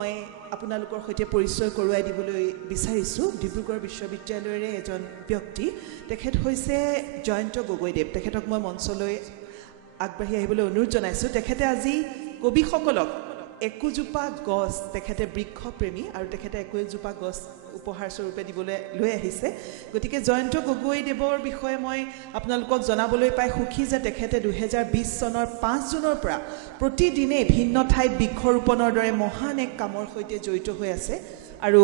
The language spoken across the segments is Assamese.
মই আপোনালোকৰ সৈতে পৰিচয় কৰোৱাই দিবলৈ বিচাৰিছোঁ ডিব্ৰুগড় বিশ্ববিদ্যালয়ৰে এজন ব্যক্তি। তেখেত হৈছে জয়ন্ত গগৈদেৱ। তেখেতক মই মঞ্চলৈ আগবাঢ়ি আহিবলৈ অনুৰোধ জনাইছোঁ। তেখেতে আজি কবিসকলক একোজোপা গছ, তেখেতে বৃক্ষপ্ৰেমী আৰু তেখেতে একোজোপা গছ উপহাৰ স্বৰূপে দিবলৈ লৈ আহিছে। গতিকে জয়ন্ত গগৈদেৱৰ বিষয়ে মই আপোনালোকক জনাবলৈ পাই সুখী যে তেখেতে 2020 চনৰ 5 জুনৰ পৰা প্ৰতিদিনে ভিন্ন ঠাইত বৃক্ষৰোপণৰ দৰে মহান এক কামৰ সৈতে জড়িত হৈ আছে। আৰু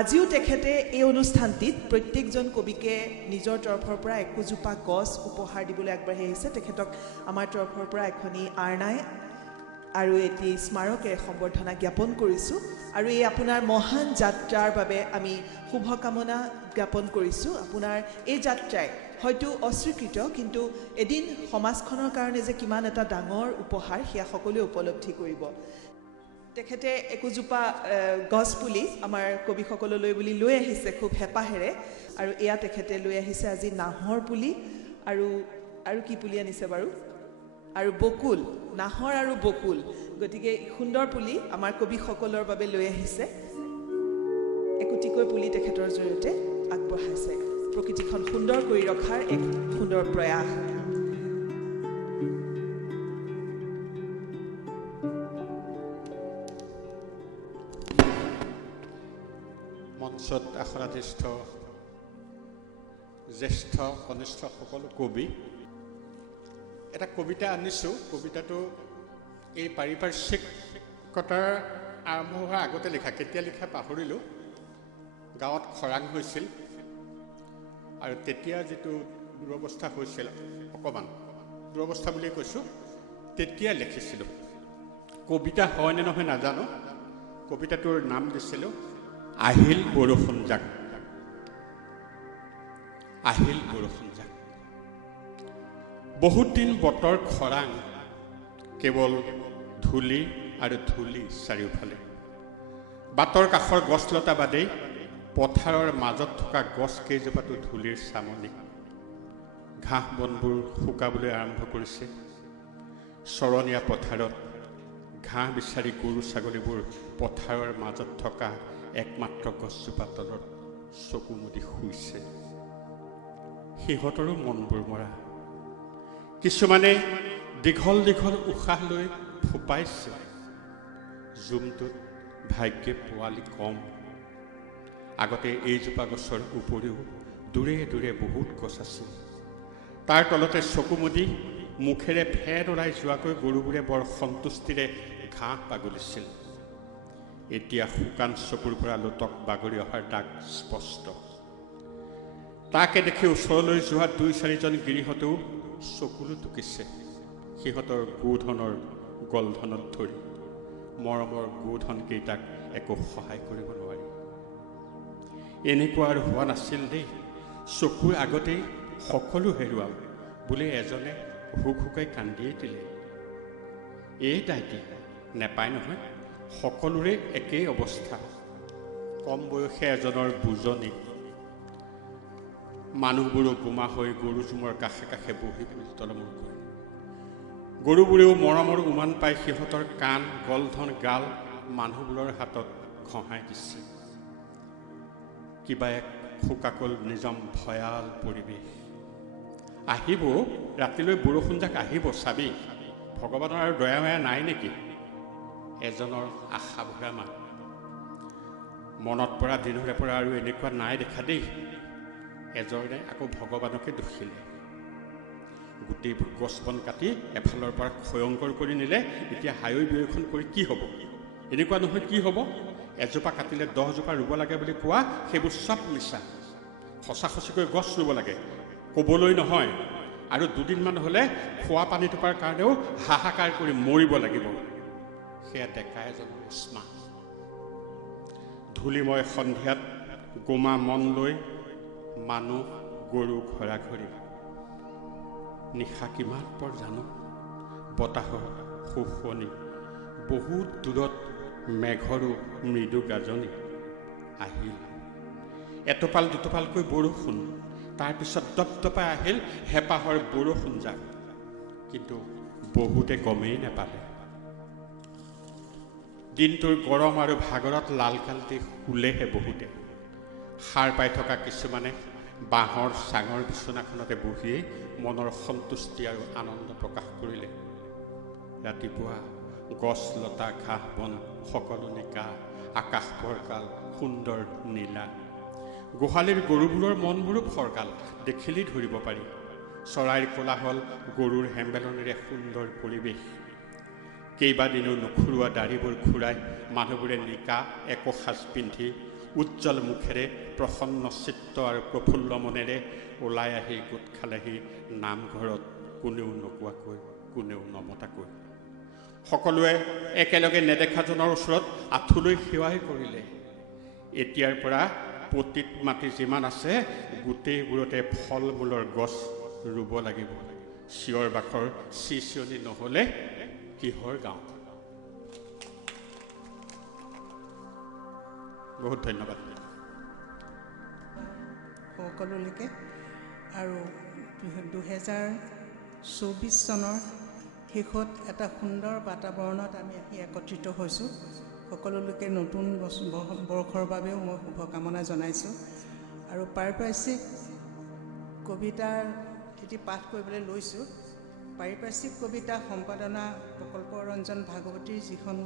আজিও তেখেতে এই অনুষ্ঠানটিত প্ৰত্যেকজন কবিকে নিজৰ তৰফৰ পৰা একোজোপা গছ উপহাৰ দিবলৈ আগবাঢ়ি আহিছে। তেখেতক আমাৰ তৰফৰ পৰা এখনি আৰনাই আৰু এটি স্মাৰকে সম্বৰ্ধনা জ্ঞাপন কৰিছোঁ। আৰু এই আপোনাৰ মহান যাত্ৰাৰ বাবে আমি শুভকামনা জ্ঞাপন কৰিছোঁ। আপোনাৰ এই যাত্ৰাই হয়তো অস্বীকৃত, কিন্তু এদিন সমাজখনৰ কাৰণে যে কিমান এটা ডাঙৰ উপহাৰ সেয়া সকলোৱে উপলব্ধি কৰিব। তেখেতে একোজোপা গছপুলি আমাৰ কবিসকললৈ বুলি লৈ আহিছে খুব হেঁপাহেৰে। আৰু এয়া তেখেতে লৈ আহিছে আজি নাহৰ পুলি আৰু কি পুলি আনিছে বাৰু? আৰু বকুল, নাহৰ আৰু বকুল। গতিকে সুন্দৰ পুলি আমাৰ কবিসকলৰ বাবে লৈ আহিছে। একোটিকৈ পুলি তেখেতৰ জৰিয়তে আগবঢ়াইছে। প্ৰকৃতিখন সুন্দৰ কৰি ৰখাৰ এক সুন্দৰ প্ৰয়াস। মঞ্চত আসনাধিষ্ঠ জ্যেষ্ঠ কনিষ্ঠ সকলো কবি, এটা কবিতা আনিছোঁ। কবিতাটো এই পাৰিপাৰ্শ্বিকতাৰ আৰম্ভ হোৱাৰ আগতে লিখা, কেতিয়া লিখা পাহৰিলোঁ। গাঁৱত খৰাং হৈছিল আৰু তেতিয়া যিটো দুৰৱস্থা হৈছিল, অকণমান দুৰৱস্থা বুলিয়ে কৈছোঁ, তেতিয়া লিখিছিলোঁ। কবিতা হয় নে নহয় নাজানো। কবিতাটোৰ নাম দিছিলোঁ আহিল বৰষুণ জাক। আহিল বৰষুণ জাক। বহুত দিন বতৰ খৰাং, কেৱল ধূলি আৰু ধূলি চাৰিওফালে। বাটৰ কাষৰ গছলতা বাদেই পথাৰৰ মাজত থকা গছ কেইজোপাতো ধূলিৰ চামনি। ঘাঁহ বনবোৰ শুকাবলৈ আৰম্ভ কৰিছে। চৰণীয়া পথাৰত ঘাঁহ বিচাৰি গৰু ছাগলীবোৰ পথাৰৰ মাজত থকা একমাত্ৰ গছজোপা তলত চকু মুদি শুইছে। সিহঁতৰো মনবোৰ মৰা। কিছুমানে দীঘল দীঘল উশাহ লৈ ফোপাইছে। জুমটোত ভাগ্যে পোৱালি কম। আগতে এইজোপা গছৰ উপৰিও দূৰে দূৰে বহুত গছ আছিল। তাৰ তলতে চকু মুদি মুখেৰে ফেৰ ওলাই যোৱাকৈ গৰুবোৰে বৰ সন্তুষ্টিৰে ঘাঁহ পাগলিছিল। এতিয়া শুকান চকুৰ পৰা লোটক বাগৰি অহাৰ দাগ স্পষ্ট। তাকে দেখি ওচৰলৈ যোৱা 2-4জন গিৰিহঁতেও চকুলো টুকিছে। সিহঁতৰ গোধনৰ গলধনত ধৰি মৰমৰ গোধনকেইটাক একো সহায় কৰিব নোৱাৰি। এনেকুৱা আৰু হোৱা নাছিল দেই। চকুৰ আগতেই সকলো হেৰুৱাম বুলি এজনে হুক হুকাই কান্দিয়েই দিলে। এই দায়িত্ব নেপায় নহয়। সকলোৰে একেই অৱস্থা। কম বয়সে এজনৰ বুজনি। মানুহবোৰো গোমা হৈ গৰু জুমৰ কাষে কাষে বহি তলমূৰ কৰে। গৰুবোৰেও মৰমৰ উমান পাই সিহঁতৰ কাণ গলধন গাল মানুহবোৰৰ হাতত ঘঁহাই দিছে। কিবা এক শোকাকুল নিজাম ভয়াল পৰিৱেশ। আহিব ৰাতিলৈ বৰষুণ জাক আহিব, চাবি। ভগৱানৰ আৰু দয়া মায়া নাই নেকি? এজনৰ আশা ভৰা মাত। মনত পৰা দিনৰে পৰা আৰু এনেকুৱা নাই দেখা দেই। এজনে আকৌ ভগৱানকে দুখিলে। গোটেইবোৰ গছ বন কাটি এফালৰ পৰা ভয়ংকৰ কৰি নিলে। এতিয়া হাইৱে বিৱেখন কৰি কি হ'ব? এনেকুৱা নহয় কি হ'ব? এজোপা কাটিলে 10 জোপা ৰুব লাগে বুলি কোৱা, সেইবোৰ চব মিছা। সঁচা সঁচিকৈ গছ ৰুব লাগে, ক'বলৈ নহয়। আৰু দুদিনমান হ'লে খোৱা পানী টোপাৰ কাৰণেও হাহাকাৰ কৰি মৰিব লাগিব। সেয়া ডেকা এজনৰ উষ্মা। ধূলিময় সন্ধিয়াত গোমা মন লৈ মানুহ গৰু ঘৰা ঘৰি। নিশা কিমান পৰ জানো? বতাহৰ শুশনি, বহুত দূৰত মেঘৰো মৃদু গাজনি। আহিল এটোপাল দুটোপালকৈ বৰষুণ। তাৰপিছত দপদপাই আহিল হেঁপাহৰ বৰষুণ জাক। কিন্তু বহুতে গমেই নাপালে। দিনটোৰ গৰম আৰু ভাগৰত লালকালটি শুলেহে বহুতে। সাৰ পাই থকা কিছুমানে বাঁহৰ চাঙৰ বিচনাখনতে বহিয়েই মনৰ সন্তুষ্টি আৰু আনন্দ প্ৰকাশ কৰিলে। ৰাতিপুৱা গছ লতা ঘাঁহ বন সকলো নিকা, আকাশ ফৰকাল, সুন্দৰ নীলা। গোহালিৰ গৰুবোৰৰ মনবোৰো ফৰকাল, দেখিলেই ধৰিব পাৰি। চৰাইৰ কোলাহল, গৰুৰ হেম্বেলনিৰে সুন্দৰ পৰিৱেশ। কেইবাদিনো নুখুৰোৱা দাঢ়িবোৰ খুৰাই মানুহবোৰে নিকা একো সাজ পিন্ধি উজ্জ্বল মুখেৰে প্ৰসন্ন চিত্ত আৰু প্ৰফুল্ল মনেৰে ওলাই আহি গোট খালেহি নামঘৰত, কোনেও নোকোৱাকৈ, কোনেও নমতাকৈ। সকলোৱে একেলগে নেদেখাজনৰ ওচৰত আঁঠুলৈ সেৱাই কৰিলে। এতিয়াৰ পৰা পতিত মাটি যিমান আছে গোটেইবোৰতে ফল মূলৰ গছ ৰুব লাগিব। চিঞৰ বাখৰ চিঞনি নহ'লে কিহৰ গাঁও। বহুত ধন্যবাদ সকলোলৈকে। আৰু 2024 চনৰ শেষত এটা সুন্দৰ বাতাবৰণত আমি আহি একত্ৰিত হৈছোঁ। সকলোলৈকে নতুন বৰ্ষৰ বাবেও মই শুভকামনা জনাইছোঁ। আৰু পাৰিপাৰ্শ্বিক কবিতাৰ এটি পাঠ কৰিবলৈ লৈছোঁ। পাৰিপাৰ্শ্বিক কবিতা সম্পাদনা প্ৰকল্প ৰঞ্জন ভাগৱতীৰ যিখন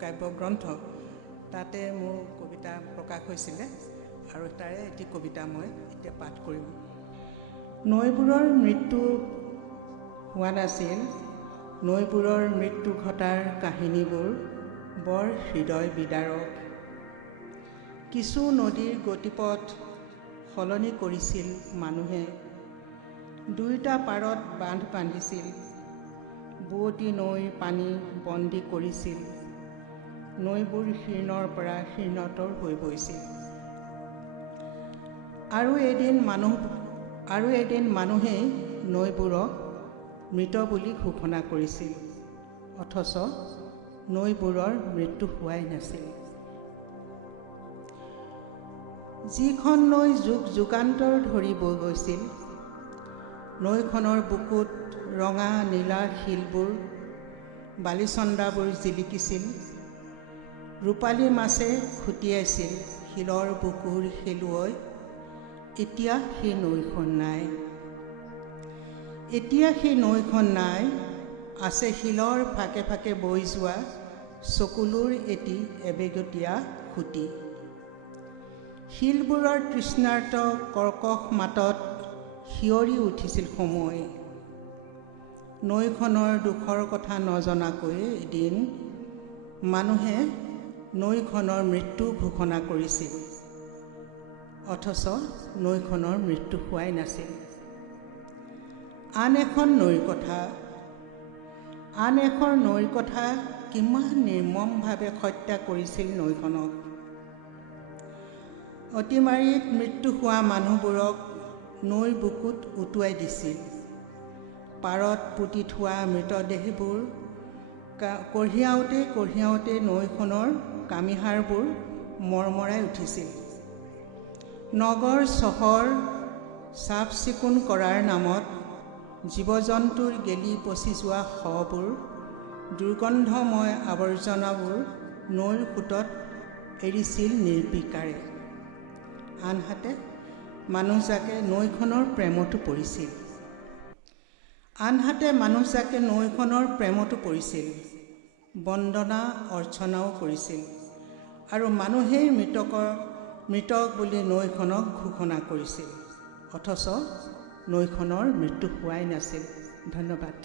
কাব্যগ্ৰন্থ, তাতে মোৰ কবিতা প্ৰকাশ হৈছিলে আৰু তাৰে এটি কবিতা মই এতিয়া পাঠ কৰিম। নৈবোৰৰ মৃত্যু হোৱা নাছিল, নৈবোৰৰ মৃত্যু ঘটাৰ কাহিনীবোৰ বৰ হৃদয় বিদাৰক। কিছু নদীৰ গতিপথ সলনি কৰিছিল মানুহে, দুয়োটা পাৰত বান্ধ বান্ধিছিল, বোৱতী নৈৰ পানী বন্দী কৰিছিল, নৈবোৰ শীৰ্ণৰ পৰা শীৰ্ণতৰ হৈ গৈছিল। আৰু এদিন মানুহেই নৈবোৰক মৃত বুলি ঘোষণা কৰিছিল, অথচ নৈবোৰৰ মৃত্যু হোৱাই নাছিল। যিখন নৈ যুগ যুগান্তৰ ধৰি বৈ গৈছিল, নৈখনৰ বুকুত ৰঙা নীলা শিলবোৰ, বালিচন্দাবোৰ জিলিকিছিল, ৰূপালী মাছে খুটিয়াইছিল শিলৰ বুকুৰ শেলুৱৈ। এতিয়া সেই নৈখন নাই, এতিয়া সেই নৈখন নাই, আছে শিলৰ ফাকে ফাকে বৈ যোৱা চকুলোৰ এটি এবেগতীয়া খুটি। শিলবোৰৰ তৃষ্ণাৰ্ত কৰ্কশ মাতত শিয়ৰি উঠিছিল সময়। নৈখনৰ দুখৰ কথা নজনাকৈ এদিন মানুহে নৈখনৰ মৃত্যু ঘোষণা কৰিছিল, অথচ নৈখনৰ মৃত্যু হোৱাই নাছিল। আন এখন নৈৰ কথা কিমান নিৰ্মমভাৱে হত্যা কৰিছিল নৈখনক। অতিমাৰীত মৃত্যু হোৱা মানুহবোৰক নৈৰ বুকুত উটুৱাই দিছিল। পাৰত পুতি থোৱা মৃতদেহবোৰ কঢ়িয়াওঁতে নৈখনৰ কামিহাৰবোৰ মৰমৰাই উঠিছিল। নগৰ চহৰ চাফ চিকুণ কৰাৰ নামত জীৱ জন্তুৰ গেলি পচি যোৱা শৱবোৰ, দুৰ্গন্ধময় আৱৰ্জনাবোৰ নৈৰ সোঁতত এৰিছিল নিৰ্বিকাৰে। আনহাতে মানুহজাকে নৈখনৰ প্ৰেমতো পৰিছিল, বন্দনা অৰ্চনাও কৰিছিল। আৰু মানুহেই মৃতক বুলি নৈখনক ঘোষণা কৰিছিল, অথচ নৈখনৰ মৃত্যু হোৱাই নাছিল। ধন্যবাদ।